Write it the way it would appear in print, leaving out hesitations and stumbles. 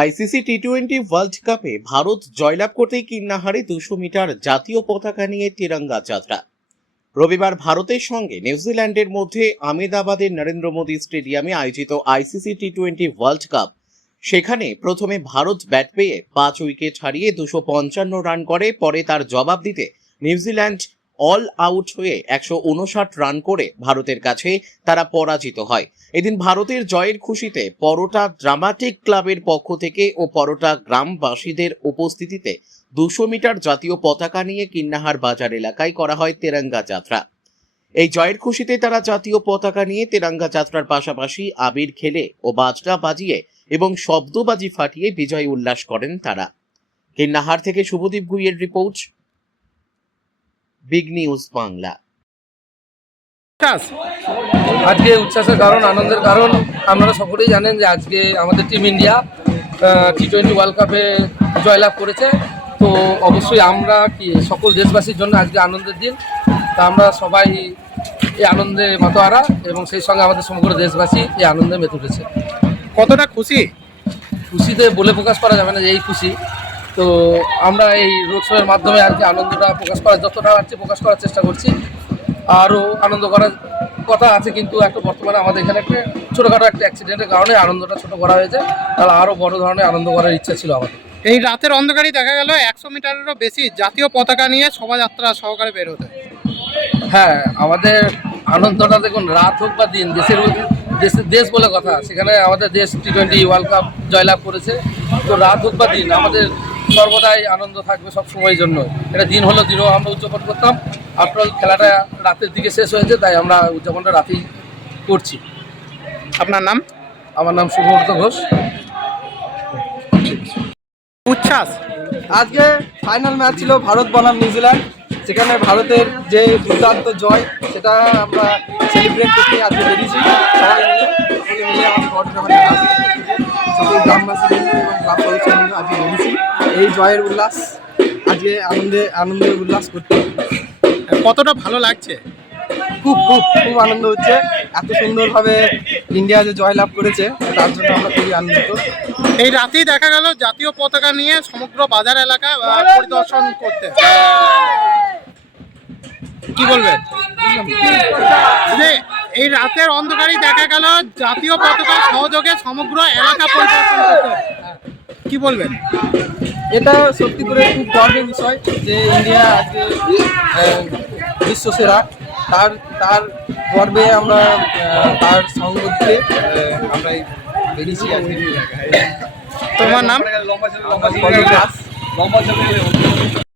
ICC টি-20 world কাপে ভারত জয়লাভ করতেই কিন্নাহারে 200 মিটার জাতীয় পতাকা নিয়ে তিরঙ্গা যাত্রা। রবিবার ভারতের সঙ্গে নিউজিল্যান্ডের মধ্যে আহমেদাবাদের নরেন্দ্র মোদী স্টেডিয়ামে আয়োজিত আইসিসি টি-20 ওয়ার্ল্ড কাপ, সেখানে প্রথমে ভারত ব্যাট পেয়ে 5 উইকেট হারিয়ে 255 রান করে। পরে তার জবাব দিতে নিউজিল্যান্ড অল আউট হয়ে 159 রান করে ভারতের কাছে তারা পরাজিত হয়। এদিন ভারতের জয়ের খুশিতে পরোটা ড্রামাটিক ক্লাবের পক্ষ থেকে ও পরোটা গ্রামবাসীদের উপস্থিতিতে 200 মিটার জাতীয় পতাকা নিয়ে কিন্নাহার বাজার এলাকায় করা হয় তেরঙ্গা যাত্রা। এই জয়ের খুশিতে তারা জাতীয় পতাকা নিয়ে তেরঙ্গা যাত্রার পাশাপাশি আবির খেলে ও বাজনা বাজিয়ে এবং শব্দবাজি ফাটিয়ে বিজয় উল্লাস করেন তারা। কিন্নাহার থেকে শুভদীপ গুইয়ের রিপোর্ট, বিগ নিউজ বাংলা। আজকে উচ্ছ্বাসের কারণ, আনন্দের কারণ আপনারা সকলেই জানেন যে আজকে আমাদের টিম ইন্ডিয়া টি-20 ওয়ার্ল্ড কাপে জয়লাভ করেছে। তো অবশ্যই আমরা কি সকল দেশবাসীর জন্য আজকে আনন্দের দিন। তা আমরা সবাই এই আনন্দে মাতোয়ারা এবং সেই সঙ্গে আমাদের সমগ্র দেশবাসী এই আনন্দে মেতে উঠেছে। কতটা খুশি? খুশিতে বলে প্রকাশ করা যাবে না যে এই খুশি। তো আমরা এই রোড শোয়ের মাধ্যমে আর কি আনন্দটা যতটা আছে প্রকাশ করার চেষ্টা করছি। আরও আনন্দ করার কথা আছে, কিন্তু একটা বর্তমানে আমাদের এখানে একটা ছোটোখাটো একটা অ্যাক্সিডেন্টের কারণে আনন্দটা ছোটো করা হয়েছে। তাহলে আরও বড় ধরনের আনন্দ করার ইচ্ছা ছিল আমাদের। এই রাতের অন্ধকারই দেখা গেল 100 মিটারেরও বেশি জাতীয় পতাকা নিয়ে শোভাযাত্রা সহকারে বের হতে। হ্যাঁ, আমাদের আনন্দটা দেখুন, রাত হোক বা দিন, দেশ বলে কথা, সেখানে আমাদের দেশ টি-20 ওয়ার্ল্ড কাপ জয়লাভ করেছে। তো রাত হোক বা দিন আমাদের সর্বদাই আনন্দ থাকবে সব সময়ের জন্য। এটা দিন হলো দিনও আমরা উদযাপন করতাম। আফটার খেলাটা রাতের দিকে শেষ হয়েছে, তাই আমরা উদযাপনটা রাতেই করছি। আপনার নাম? আমার নাম শুভব্রত ঘোষ। উচ্ছ্বাস আজকে ফাইনাল ম্যাচ ছিল ভারত বনাম নিউজিল্যান্ড। সেখানে ভারতের যে দুর্দান্ত জয়, সেটা আমরা সেলিব্রেট করতে আজকে বেরিয়েছি সবাই মিলে সকল গ্রামবাসী এবং গ্রাম পরিচয় মিলে আজকে বেরিয়েছি এই জয়ের উল্লাস, আজকে আনন্দে উল্লাস করতে। কতটা ভালো লাগছে? খুব খুব খুব আনন্দ হচ্ছে। এত সুন্দরভাবে ইন্ডিয়া যে জয়লাভ করেছে তার জন্য আমরা খুবই আনন্দিত। এই রাতেই দেখা গেল জাতীয় পতাকা নিয়ে সমগ্র বাজার এলাকা পরিদর্শন করতে। কি বলবেন যে এই রাতের অন্ধকারেই দেখা গেল জাতীয় পতাকা সহযোগে সমগ্র এলাকা পরিদর্শন করতে, কি বলবেন? এটা সত্যি করে খুব গর্বের বিষয় যে ইন্ডিয়া আজকে বিশ্বসেরা। তার গর্বে আমরা তার সঙ্গ দিতে আমরা বেরিয়েছি আজকে। তোমার নাম? আমার